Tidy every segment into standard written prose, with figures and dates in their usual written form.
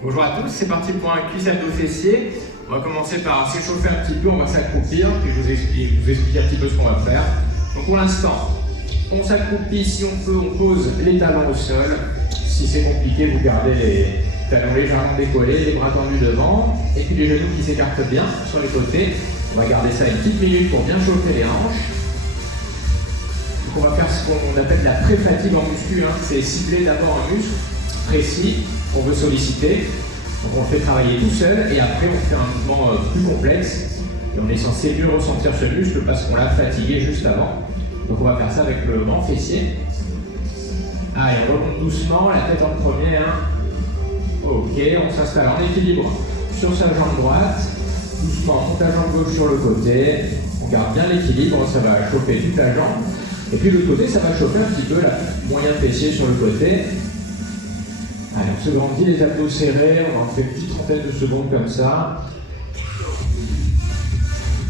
Bonjour à tous, c'est parti pour un quiz abdos-fessiers. On va commencer par s'échauffer un petit peu, on va s'accroupir, puis je vous explique un petit peu ce qu'on va faire. Donc pour l'instant, on s'accroupit, si on peut, on pose les talons au sol. Si c'est compliqué, vous gardez les talons légèrement décollés, les bras tendus devant, et puis les genoux qui s'écartent bien sur les côtés. On va garder ça une petite minute pour bien chauffer les hanches. Donc on va faire ce qu'on appelle la pré-fatigue en muscu, c'est cibler d'abord un muscle précis qu'on veut solliciter. Donc on le fait travailler tout seul et après on fait un mouvement plus complexe et on est censé mieux ressentir ce muscle parce qu'on l'a fatigué juste avant. Donc on va faire ça avec le grand fessier. Allez, on remonte doucement, la tête en premier. Ok, on s'installe en équilibre sur sa jambe droite. Doucement, on monte la jambe gauche sur le côté. On garde bien l'équilibre, ça va chauffer toute la jambe. Et puis de l'autre côté, ça va chauffer un petit peu la moyen fessier sur le côté. Allez, on se grandit les abdos serrés, on en fait une petite trentaine de secondes comme ça.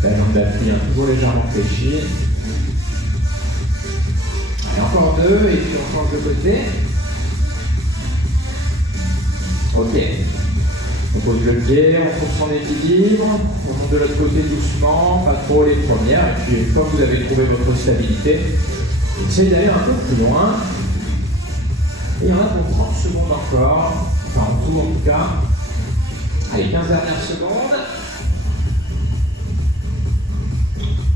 La jambe d'appui toujours légèrement fléchie. Allez, encore deux, et puis on change de côté. Ok. On pose le pied, on trouve son équilibre, on monte de l'autre côté doucement, pas trop les premières, et puis une fois que vous avez trouvé votre stabilité, essayez d'aller un peu plus loin. Et il y en a pour 30 secondes encore, enfin en tout en tout cas. Allez, 15 dernières secondes.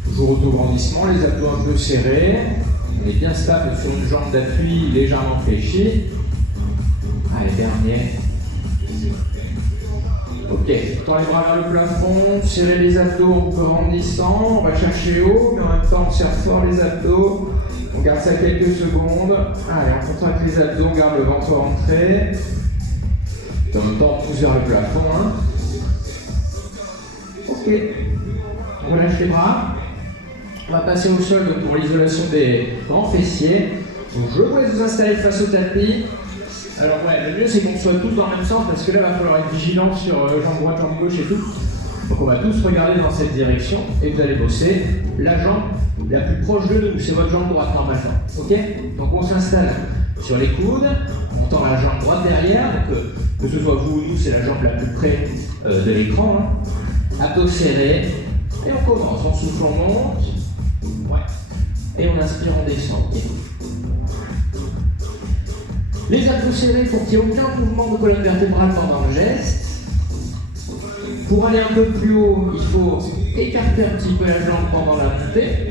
Toujours auto-grandissement, les abdos un peu serrés. On est bien stable sur une jambe d'appui légèrement fléchie. Allez, dernier. Ok, tend les bras vers le plafond, serrez les abdos en grandissant, on va chercher haut, mais en même temps on serre fort les abdos, on garde ça quelques secondes. Allez, on contracte les abdos, on garde le ventre rentré. Et en même temps on pousse vers le plafond. Ok, on relâche les bras. On va passer au sol donc, pour l'isolation des grands fessiers. Donc je vous laisse vous installer face au tapis. Alors le mieux c'est qu'on soit tous dans le même sens parce que là il va falloir être vigilant sur jambe droite, jambe gauche et tout. Donc on va tous regarder dans cette direction et vous allez bosser la jambe la plus proche de nous, c'est votre jambe droite normalement. Ok? Donc on s'installe sur les coudes, on tend la jambe droite derrière, donc que ce soit vous ou nous, c'est la jambe la plus près de l'écran. Abdos serrés, et on commence, on souffle, on monte, et on inspire, on descend. Okay. Les abdos serrés pour qu'il n'y ait aucun mouvement de colonne vertébrale pendant le geste. Pour aller un peu plus haut, il faut écarter un petit peu la jambe pendant la montée.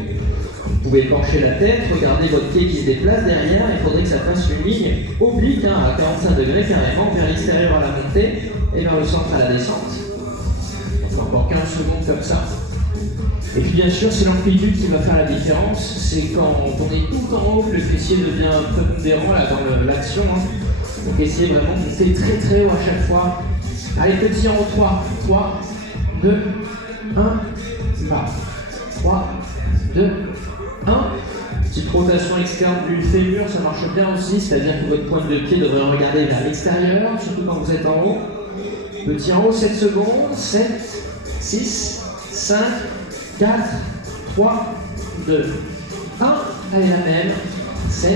Vous pouvez pencher la tête, regardez votre pied qui se déplace derrière. Il faudrait que ça fasse une ligne oblique à 45 degrés carrément vers l'extérieur à la montée et vers le centre à la descente. Donc encore 15 secondes comme ça. Et puis bien sûr, c'est l'amplitude qui va faire la différence. C'est quand on est tout en haut que le fessier devient prépondérant là, dans l'action. Donc essayez vraiment de monter très très haut à chaque fois. Allez, petit en haut, 3, 2, 1, bas. 3, 2, 1. Petite rotation externe du fémur, ça marche bien aussi, c'est-à-dire que votre pointe de pied devrait regarder vers l'extérieur, surtout quand vous êtes en haut. Petit en haut, 7 secondes, 7, 6, 5, 4, 3, 2, 1. Allez, la même. 7.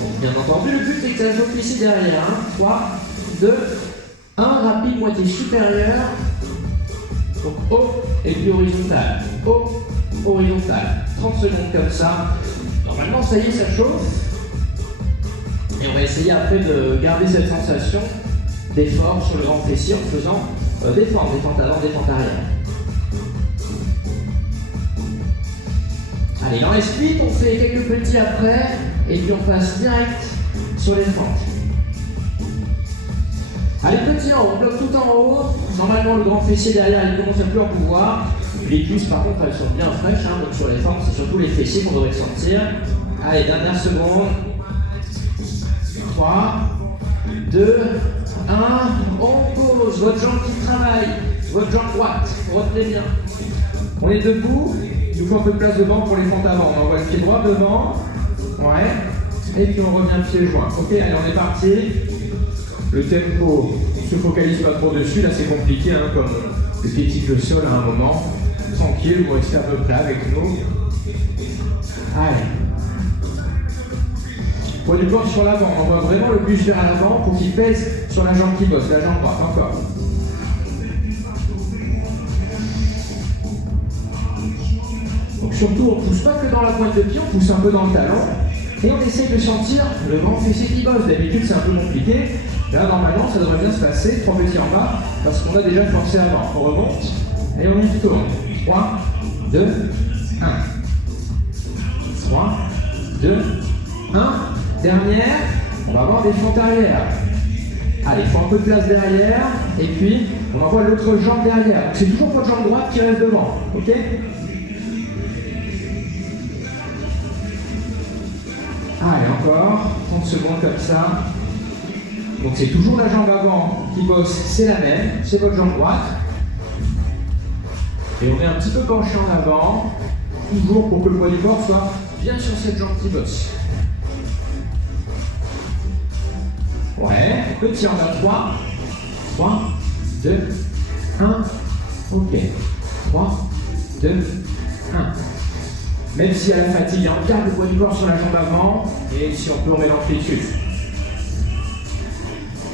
Bon, bien entendu, le but c'est que ça chauffe ici derrière. 3, 2, 1. Rapide, moitié supérieure. Donc haut et puis horizontal. Haut, horizontal. 30 secondes comme ça. Normalement, ça y est, ça chauffe. Et on va essayer après de garder cette sensation d'effort sur le grand fessier en faisant défente avant, défente arrière. Allez, dans les splits, on fait quelques petits après, et puis on passe direct sur les fentes. Allez, petit en haut, on bloque tout en haut. Normalement, le grand fessier derrière, il commence à plus en pouvoir. Les cuisses, par contre, elles sont bien fraîches, donc sur les fentes, c'est surtout les fessiers qu'on devrait sentir. Allez, dernière seconde. 3, 2, 1. On pose, votre jambe qui travaille, votre jambe droite, retenez bien. On est debout. Il nous faut un peu de place devant pour les fentes avant. On envoie le pied droit devant. Ouais. Et puis on revient pied joint. Ok, allez, on est parti. Le tempo, on ne se focalise pas trop dessus. Là, c'est compliqué, comme le pied quitte le sol à un moment. Tranquille, vous restez à peu près avec nous. Allez. Poids du corps sur l'avant, on envoie vraiment le buste vers l'avant pour qu'il pèse sur la jambe qui bosse, la jambe droite, encore. Donc surtout, on ne pousse pas que dans la pointe de pied, on pousse un peu dans le talon. Et on essaye de sentir le grand fessier qui bosse. D'habitude, c'est un peu compliqué. Là, normalement, ça devrait bien se passer. 3 petits en bas, parce qu'on a déjà forcé avant. On remonte et on y tourne. 3, 2, 1. 3, 2, 1. Dernière, on va avoir des fentes arrière. Allez, il faut un peu de place derrière. Et puis, on envoie l'autre jambe derrière. Donc, c'est toujours votre jambe droite qui reste devant. Ok ? Allez, encore, 30 secondes comme ça. Donc c'est toujours la jambe avant qui bosse, c'est la même, c'est votre jambe droite. Et on est un petit peu penché en avant, toujours pour que le poids du corps soit bien sur cette jambe qui bosse. Ouais, petit en bas, 3, 2, 1, ok. 3, 2, 1. Même si à la fatigue, on garde le poids du corps sur la jambe avant, et si on peut, on met l'amplitude.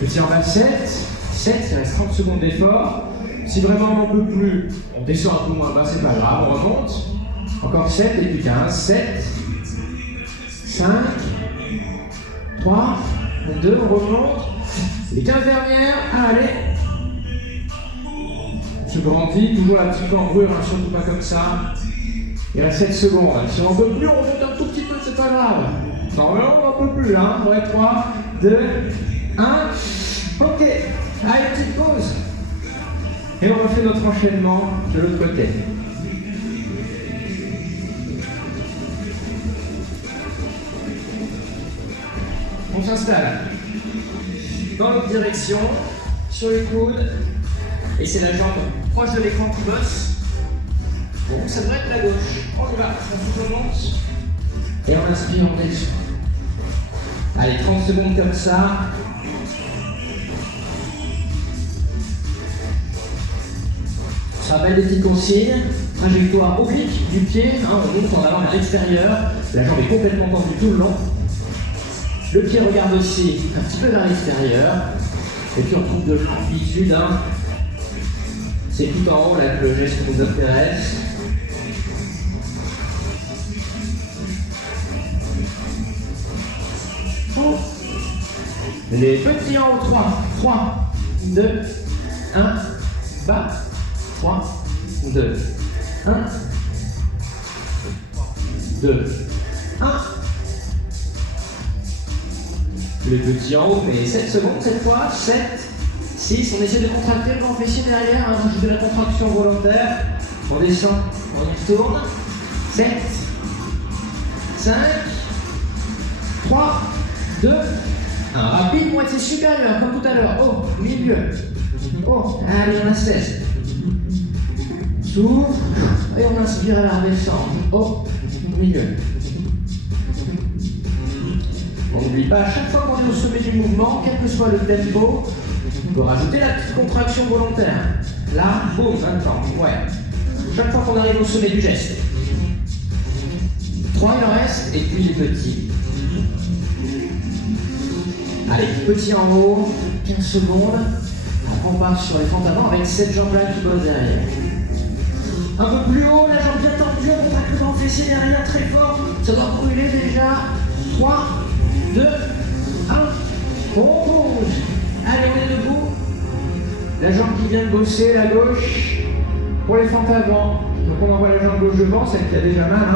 Petit en bas, 7, il reste 30 secondes d'effort. Si vraiment on n'en peut plus, on descend un peu moins bas, c'est pas grave, on remonte. Encore 7 et puis 15, 7, 5, 3, 2, on remonte. Les 15 dernières, allez. Je grandis, toujours la petite cambrure, hein, surtout pas comme ça. Il reste 7 secondes. Si on n'en peut plus, on remonte un tout petit peu, c'est pas grave. Normalement, on n'en peut plus là. Ouais, 3, 2, 1. Ok. Allez, petite pause. Et on refait notre enchaînement de l'autre côté. On s'installe dans l'autre direction, sur les coudes. Et c'est la jambe proche de l'écran qui bosse. Bon, ça devrait être la gauche. On y va, on remonte. Et on inspire, on descend. Allez, 30 secondes comme ça. On se rappelle des petites consignes. Trajectoire oblique du pied. On monte en avant vers l'extérieur. La jambe est complètement tendue tout le long. Le pied regarde aussi un petit peu vers l'extérieur. Et puis on trouve de l'amplitude. C'est tout en haut là que le geste nous intéresse. Les petits en haut, 3, 2, 1, bas, 3, 2, 1, 2, 1. Les petits en haut, mais 7 secondes cette fois, 7, 6, on essaie de contracter le grand fessier derrière, rajouter la contraction volontaire, on descend, on y tourne, 7, 5, 3, 2, 1, rapide, moitié supérieure, comme tout à l'heure, haut, milieu, haut, allez, on a 16, souffle, et on inspire à la redescente, haut, milieu. On n'oublie pas, à chaque fois qu'on est au sommet du mouvement, quel que soit le tempo, on peut rajouter la petite contraction volontaire. Là, boum, maintenant, ouais. Chaque fois qu'on arrive au sommet du geste. 3, il en reste, et puis les petits. Allez, petit en haut, 15 secondes. Après, on part sur les fentes avant avec cette jambe-là qui bosse derrière. Un peu plus haut, la jambe bien tendue, on contracte le grand fessier derrière très fort. Ça doit brûler déjà. 3, 2, 1, on bouge. Allez, on est debout. La jambe qui vient de bosser, la gauche, pour les fentes avant. Donc on envoie la jambe gauche devant, celle qui a déjà mal,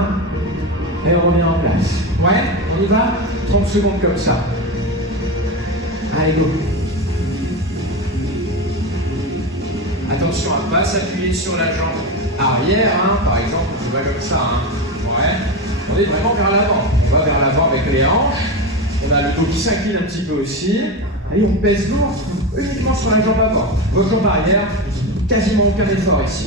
et on revient en place. Ouais, on y va, 30 secondes comme ça. Allez, go. Attention à ne pas s'appuyer sur la jambe arrière, par exemple, je vais comme ça. Ouais, on est vraiment vers l'avant. On va vers l'avant avec les hanches. On a le dos qui s'incline un petit peu aussi. Allez, on pèse lourd uniquement sur la jambe avant. Votre jambe arrière, quasiment aucun effort ici.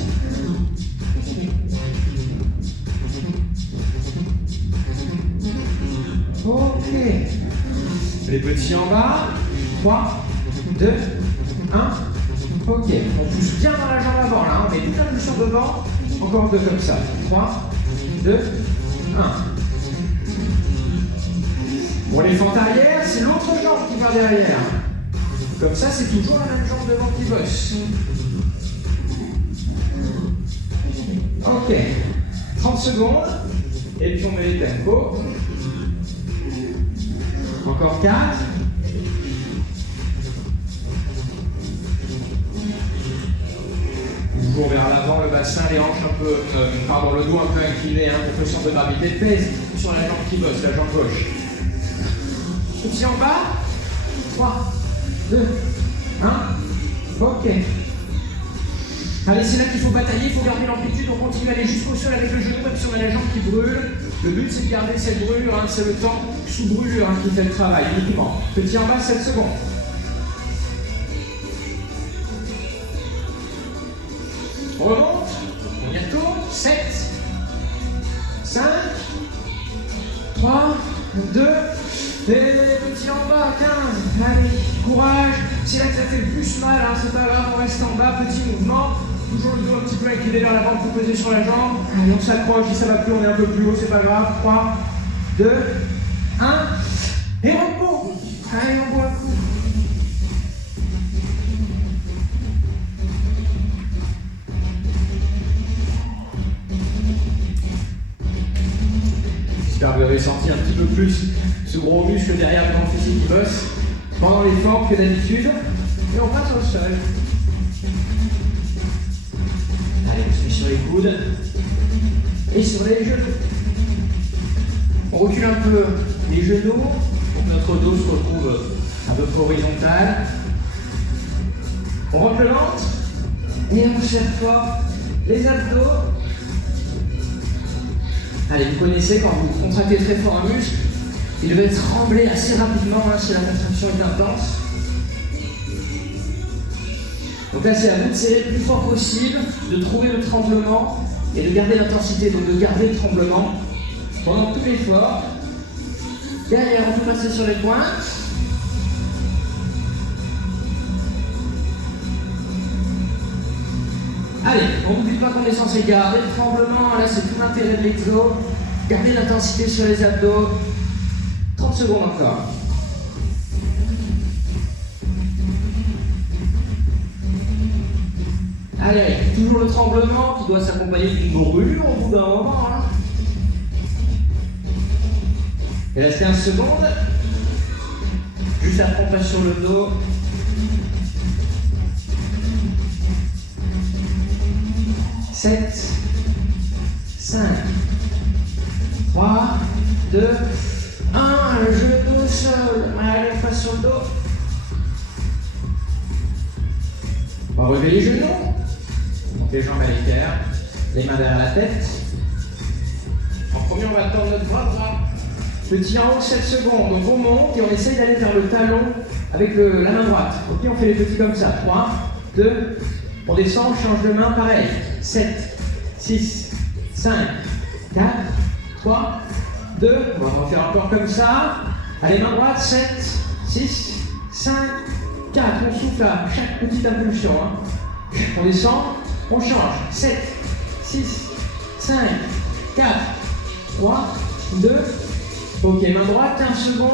Ok. Les petits en bas. 3, 2, 1. Ok. On pousse bien dans la jambe avant là. On met toute l'impulsion devant. Encore 2 comme ça. 3, 2, 1. Pour les fentes arrière, c'est l'autre jambe qui va derrière. Comme ça, c'est toujours la même jambe devant qui bosse. Ok. 30 secondes. Et puis on met les tempos. Encore 4. Toujours vers l'avant, le bassin, les hanches un peu, pardon, le dos un peu incliné, hein, pour pression de gravité. Pèse sur la jambe qui bosse, la jambe gauche. Petit en bas. 3, 2, 1. Ok. Allez, c'est là qu'il faut batailler, il faut garder l'amplitude, on continue à aller jusqu'au sol avec le genou, même si on a la jambe qui brûle. Le but, c'est de garder cette brûlure, hein, c'est le temps sous brûlure qui fait le travail, uniquement. Petit en bas, 7 secondes. On remonte, on y retourne, 7, 5, 3, 2, et petit en bas, 15, allez, courage, c'est là que ça fait le plus mal, hein, c'est pas grave, on reste en bas, petit mouvement, toujours le dos un petit peu incliné vers l'avant pour peser sur la jambe, allez, on s'accroche, si ça va plus, on est un peu plus haut, c'est pas grave, 3, 2, 1, et repos, allez, on boit un coup. J'espère que vous avez senti un petit peu plus ce gros muscle derrière le grand fessier qui bosse pendant l'effort que d'habitude. Et on passe au sol. Allez, on se met sur les coudes et sur les genoux. On recule un peu les genoux pour que notre dos se retrouve un peu horizontal. On rentre le ventre et on serre fort les abdos. Allez, vous connaissez, quand vous contractez très fort un muscle, il va trembler assez rapidement hein, si la contraction est intense. Donc là, c'est à vous de serrer le plus fort possible, de trouver le tremblement et de garder l'intensité, donc de garder le tremblement pendant tout l'effort. Derrière, on peut passer sur les pointes. Allez, on n'oublie pas qu'on est censé garder le tremblement, là c'est tout l'intérêt de l'exo. Gardez l'intensité sur les abdos. 30 secondes encore. Allez, toujours le tremblement qui doit s'accompagner d'une brûlure au bout d'un moment. Hein. Il reste 15 secondes. Juste après on passe sur le dos. Sept, 5, 3, 2, 1, le genou au sol. Allez, on passe sur le dos. On va relever les genoux. Donc les jambes à l'équerre, les mains derrière la tête. En premier, on va tendre notre bras. Petit en haut, 7 secondes. Donc on monte et on essaye d'aller vers le talon avec la main droite. Ok, on fait les petits comme ça. 3, 2, on descend, on change de main, pareil. 7, 6, 5, 4, 3, 2, on va refaire encore comme ça. Allez, main droite, 7, 6, 5, 4, on souffle à chaque petite impulsion. Hein. On descend, on change. 7, 6, 5, 4, 3, 2, ok, main droite, 15 secondes.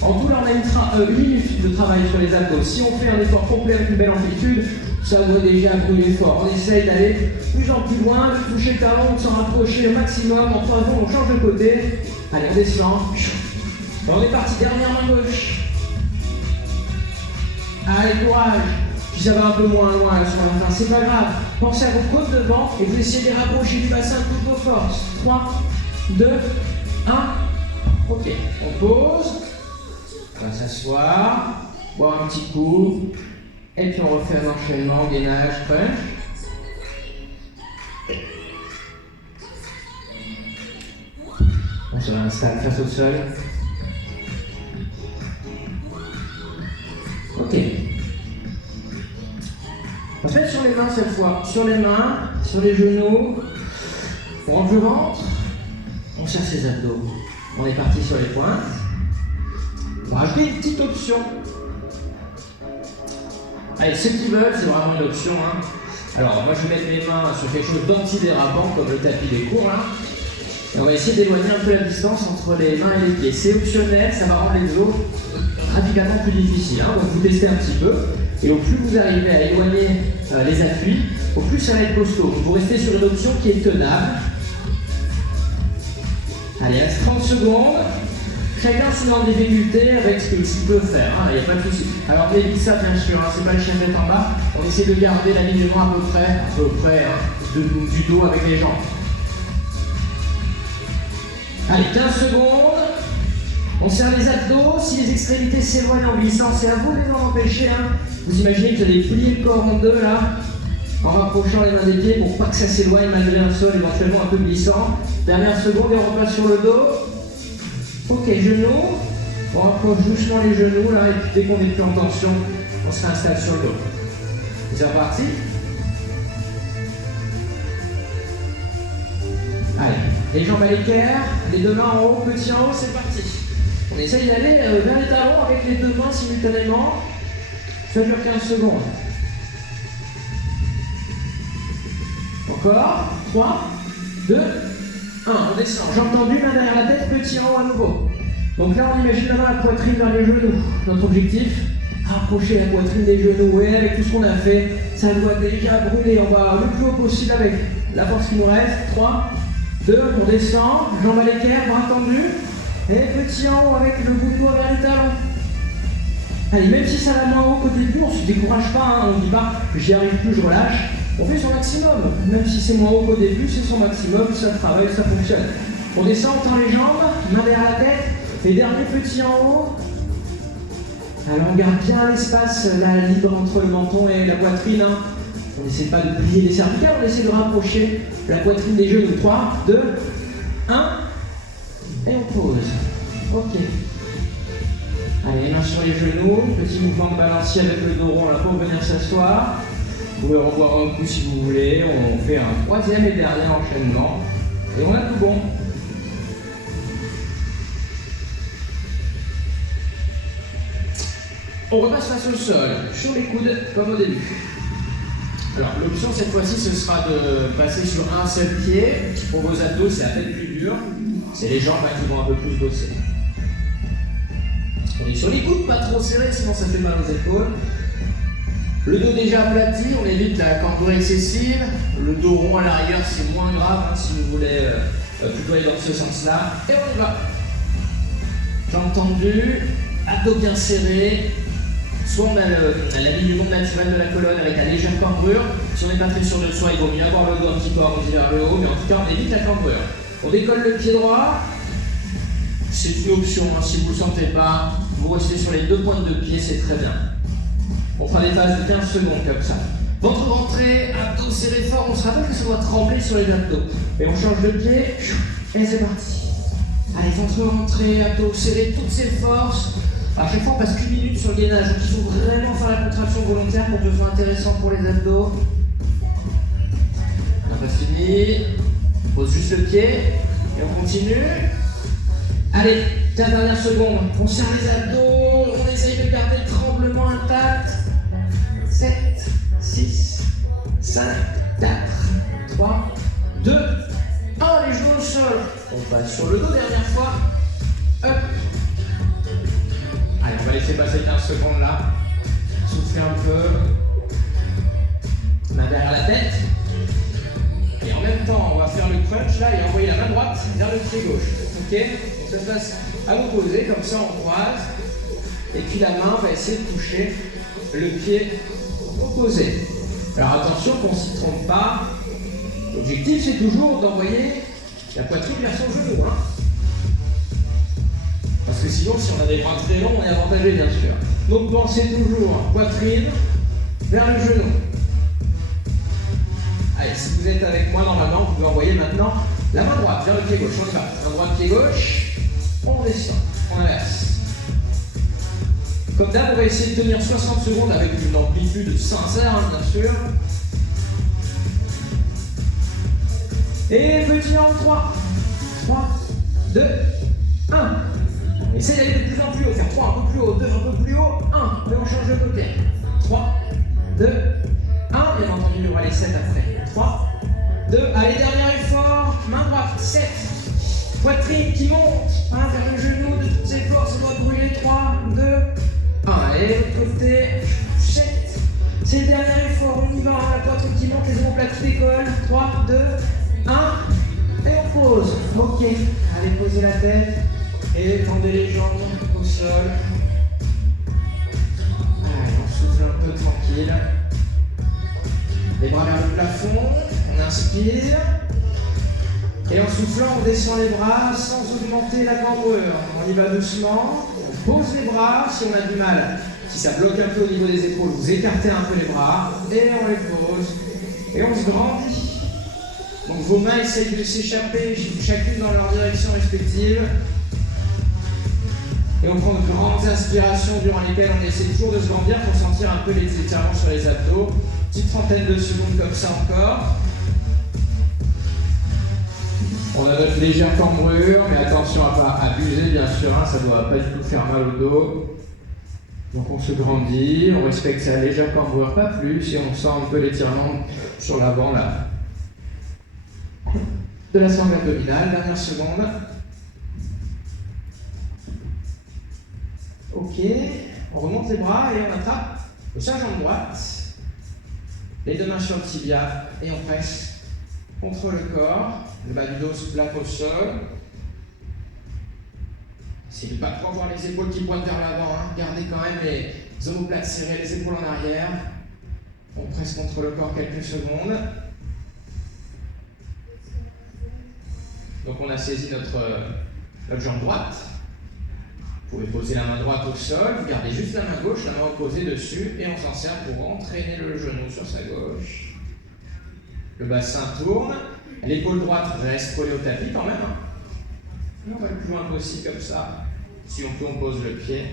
En tout, là, on a une minute de travail sur les abdos. Si on fait un effort complet avec une belle amplitude, ça doit déjà brûler fort. On essaye d'aller de plus en plus loin, de toucher le talon, de s'en rapprocher le maximum. En 3 secondes, on change de côté. Allez, on descend. On est parti, dernière main gauche. Allez, courage. Puis ça va un peu moins loin là, sur la fin, c'est pas grave. Pensez à vos côtes devant et vous essayez de les rapprocher du bassin de toutes vos forces. 3, 2, 1. Ok, on pose. On va s'asseoir, boire un petit coup. Et puis on refait un enchaînement, gainage, crunch. On se réinstalle face au sol. Ok. On va se mettre sur les mains cette fois. Sur les mains, sur les genoux. On rentre le ventre. On serre ses abdos. On est parti sur les pointes. On va rajouter une petite option. Allez, ceux qui veulent, c'est vraiment une option. Hein. Alors, moi je vais mettre mes mains sur quelque chose d'antidérapant, comme le tapis des cours là. Et on va essayer d'éloigner un peu la distance entre les mains et les pieds. C'est optionnel, ça va rendre l'exo radicalement plus difficile. Hein. Donc vous testez un petit peu. Et au plus vous arrivez à éloigner les appuis, au plus ça va être costaud. Donc vous restez sur une option qui est tenable. Allez, reste 30 secondes. Chacun se met en difficulté avec ce qu'il peut faire, il n'y a pas de souci. Alors n'évite ça bien sûr, c'est pas le chien tête en bas. On essaie de garder l'alignement à peu près du dos avec les jambes. Allez, 15 secondes. On serre les abdos. Si les extrémités s'éloignent en glissant, c'est à vous de les en empêcher. Vous imaginez que vous allez plier le corps en deux là, en rapprochant les mains des pieds pour pas que ça s'éloigne malgré un sol éventuellement un peu glissant. Dernière seconde et on repasse sur le dos. Ok, genoux. On rapproche doucement les genoux là et puis dès qu'on n'est plus en tension, on se réinstalle sur le dos. C'est reparti. Allez, les jambes à l'équerre, les deux mains en haut, petit en haut, c'est parti. On essaye d'aller vers les talons avec les deux mains simultanément. Ça dure 15 secondes. Encore. 3, 2, 1. On descend. Jambes tendues, main derrière la tête, petit en haut à nouveau. Donc là, on imagine maintenant la poitrine vers les genoux. Notre objectif, rapprocher la poitrine des genoux. Et avec tout ce qu'on a fait, ça doit déjà brûler. On va le plus haut possible avec la force qui nous reste. 3, 2, on descend. Jambes à l'équerre, bras tendus. Et petit en haut avec le bout de doigt vers les talons. Allez, même si ça va moins haut qu'au début, on ne se décourage pas. On ne dit pas, j'y arrive plus, je relâche. On fait son maximum. Même si c'est moins haut qu'au début, c'est son maximum. Ça travaille, ça fonctionne. On descend, on tend les jambes, main derrière la tête. Les derniers petits en haut. Alors on garde bien l'espace là, libre entre le menton et la poitrine. On n'essaie pas de plier les cervicales, on essaie de rapprocher la poitrine des genoux. 3, 2, 1. Et on pose. Ok. Allez, mains sur les genoux. Petit mouvement de balancier avec le dos rond là pour venir s'asseoir. Vous pouvez revoir un coup si vous voulez. On fait un troisième et dernier enchaînement. Et on a tout bon. On repasse face au sol, sur les coudes, comme au début. Alors, l'option cette fois-ci, ce sera de passer sur un seul pied. Pour vos abdos, c'est à peine plus dur. C'est les jambes qui vont un peu plus bosser. On est sur les coudes, pas trop serrés, sinon ça fait mal aux épaules. Le dos déjà aplati, on évite la cambrure excessive. Le dos rond à l'arrière, c'est moins grave si vous voulez plutôt aller dans ce sens-là. Et on y va. Jambes tendues, abdos bien serrés. Soit on a l'alignement naturel de la colonne avec la légère cambrure. Si on n'est pas très sûr de soi, il vaut mieux avoir le dos un petit peu arrondi vers le haut, mais en tout cas on évite la cambrure. On décolle le pied droit. C'est une option, si vous ne le sentez pas, vous restez sur les deux pointes de pied, c'est très bien. On fera des phases de 15 secondes comme ça. Ventre rentré, abdos serrés fort, on se rappelle que ça doit trembler sur les abdos. Et on change de pied, et c'est parti. Allez, ventre rentré, abdos serrés, toutes ces forces. À chaque fois, on passe qu'une minute sur le gainage, donc il faut vraiment faire la contraction volontaire pour que ce soit intéressant pour les abdos. On n'a pas fini. On pose juste le pied et on continue. Allez, 15 dernières secondes. On serre les abdos, on essaye de garder le tremblement intact. 7, 6, 5, 4, 3, 2, 1. Les genoux au sol. On passe sur le dos, dernière fois. Hop. Allez, on va laisser passer 15 secondes là. Souffler un peu. Main derrière la tête. Et en même temps, on va faire le crunch là et envoyer la main droite vers le pied gauche. Ok? Donc ça se passe à l'opposé, comme ça on croise. Et puis la main va essayer de toucher le pied opposé. Alors attention qu'on ne s'y trompe pas. L'objectif c'est toujours d'envoyer la poitrine vers son genou. Parce que sinon, si on a des bras très longs, on est avantagé, bien sûr. Donc, pensez toujours poitrine vers le genou. Allez, si vous êtes avec moi normalement, vous pouvez envoyer maintenant la main droite vers le pied gauche. On y va. Main droite, pied gauche. On descend. On inverse. Comme d'hab, on va essayer de tenir 60 secondes avec une amplitude sincère, bien sûr. Et petit en 3. 3, 2, 1. Essayez d'aller de plus en plus haut, faire 3 un peu plus haut, 2 un peu plus haut, 1, et on change de côté. 3, 2, 1, bien entendu, il y aura les 7 après. 3, 2, allez, dernier effort, main droite, 7, poitrine qui monte hein, vers le genou de toutes ses forces, on va brûler. 3, 2, 1. Et l'autre côté, 7. C'est le dernier effort, on y va, hein, la poitrine qui monte, les omoplates qui décollent. 3, 2, 1. Et on pose. Ok, allez, posez la tête et tendez les jambes au sol. Allez, on souffle un peu tranquille. Les bras vers le plafond, on inspire. Et en soufflant, on descend les bras sans augmenter la cambrure. On y va doucement, on pose les bras si on a du mal. Si ça bloque un peu au niveau des épaules, vous écartez un peu les bras et on les pose. Et on se grandit. Donc vos mains essayent de s'échapper chacune dans leur direction respective. Et on prend de grandes inspirations durant lesquelles on essaie toujours de se grandir pour sentir un peu les étirements sur les abdos. Petite trentaine de secondes comme ça encore. On a notre légère cambrure, mais attention à ne pas abuser bien sûr, hein, ça ne doit pas du tout faire mal au dos. Donc on se grandit, on respecte sa légère cambrure, pas plus, et on sent un peu l'étirement sur l'avant là. De la sangle abdominale, dernière seconde. Ok, on remonte les bras et on attrape sa jambe droite. Les deux mains sur le tibia et on presse contre le corps. Le bas du dos se plaque au sol. Essayez de ne pas trop avoir les épaules qui pointent vers l'avant. Hein. Gardez quand même les omoplates serrées, les épaules en arrière. On presse contre le corps quelques secondes. Donc on a saisi notre jambe droite. Vous pouvez poser la main droite au sol, vous gardez juste la main gauche, la main opposée dessus, et on s'en sert pour entraîner le genou sur sa gauche. Le bassin tourne, l'épaule droite reste collée au tapis quand même. Et on va le plus loin possible comme ça. Si on peut, on pose le pied.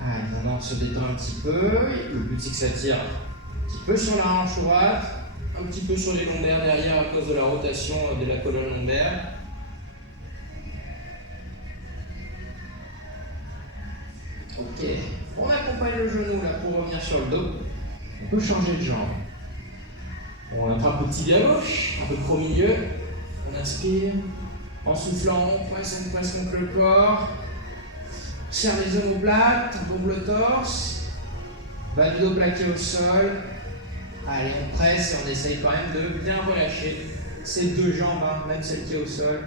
Allez, maintenant on se détend un petit peu. Le but c'est que ça tire un petit peu sur la hanche droite, un petit peu sur les lombaires derrière à cause de la rotation de la colonne lombaire. Ok, on accompagne le genou là pour revenir sur le dos. On peut changer de jambe. On attrape le tibia gauche, un peu trop au milieu. On inspire. En soufflant, on presse contre le corps. On serre les omoplates, on tombe le torse. Bas du dos plaqué au sol. Allez, on presse et on essaye quand même de bien relâcher ces deux jambes, hein, même celle qui est au sol.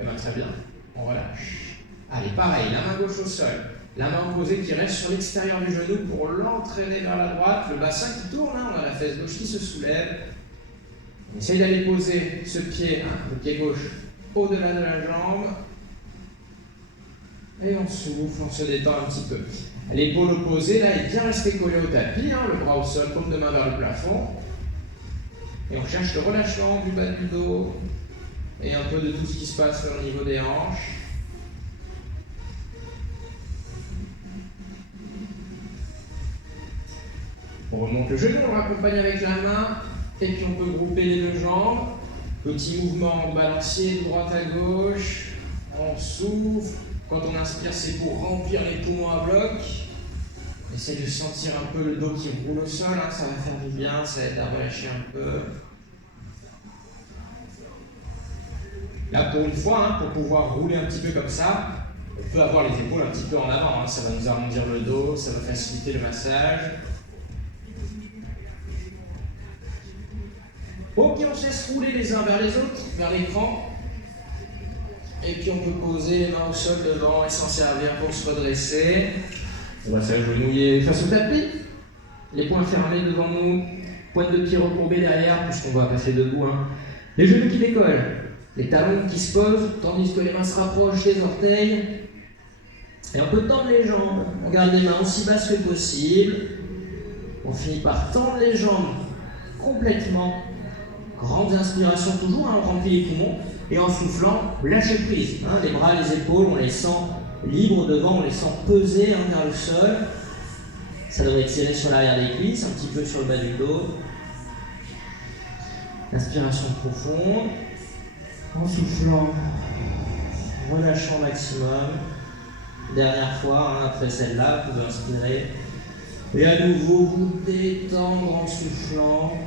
Eh bien, très bien, on relâche. Allez, pareil, la main gauche au sol, la main opposée qui reste sur l'extérieur du genou pour l'entraîner vers la droite, le bassin qui tourne, hein, on a la fesse gauche qui se soulève. On essaye d'aller poser ce pied, hein, le pied gauche, au-delà de la jambe. Et on souffle, on se détend un petit peu. L'épaule opposée, là, est bien restée collée au tapis, hein, le bras au sol, paume de main vers le plafond. Et on cherche le relâchement du bas du dos. Et un peu de tout ce qui se passe au niveau des hanches. On remonte le genou, on raccompagne avec la main, et puis on peut grouper les deux jambes. Petit mouvement balancier de droite à gauche. On souffle. Quand on inspire, c'est pour remplir les poumons à bloc. On essaie de sentir un peu le dos qui roule au sol, hein, ça va faire du bien, ça aide à relâcher un peu. Là, pour une fois, hein, pour pouvoir rouler un petit peu comme ça, on peut avoir les épaules un petit peu en avant. Hein, ça va nous arrondir le dos, ça va faciliter le massage. Ok, on se laisse rouler les uns vers les autres, vers l'écran. Et puis on peut poser les mains au sol devant et s'en servir pour se redresser. On va s'agenouiller face au tapis. Les poings fermés devant nous, pointe de pied recourbée derrière, puisqu'on va passer debout. Hein. Les genoux qui décollent. Les talons qui se posent, tandis que les mains se rapprochent des orteils. Et on peut tendre les jambes. On garde les mains aussi basses que possible. On finit par tendre les jambes complètement. Grandes inspirations toujours, hein, on remplit les poumons. Et en soufflant, lâchez prise. Hein, les bras, les épaules, on les sent libres devant, on les sent peser hein, vers le sol. Ça devrait tirer sur l'arrière des cuisses, un petit peu sur le bas du dos. Inspiration profonde. En soufflant, relâchant au maximum. Dernière fois, hein, après celle-là, vous pouvez inspirer. Et à nouveau, vous détendre en soufflant.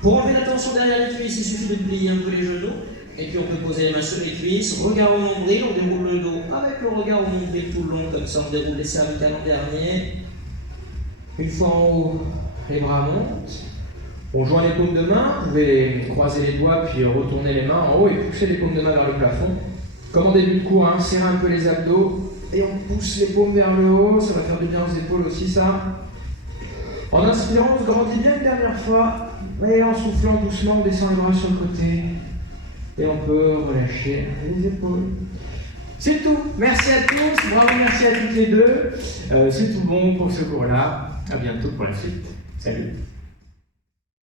Pour enlever la tension derrière les cuisses, il suffit de plier un peu les genoux. Et puis on peut poser les mains sur les cuisses, regard au nombril, on déroule le dos avec le regard au nombril tout le long, comme ça on déroule les cervicales en dernier. Une fois en haut, les bras montent. On joint les paumes de main, vous pouvez croiser les doigts puis retourner les mains en haut et pousser les paumes de main vers le plafond. Comme en début de cours, hein, serrer un peu les abdos et on pousse les paumes vers le haut, ça va faire du bien aux épaules aussi ça. En inspirant, on se grandit bien une dernière fois et en soufflant doucement, on descend les bras sur le côté et on peut relâcher les épaules. C'est tout, merci à tous, bravo, merci à toutes les deux. C'est tout bon pour ce cours-là. À bientôt pour la suite. Salut.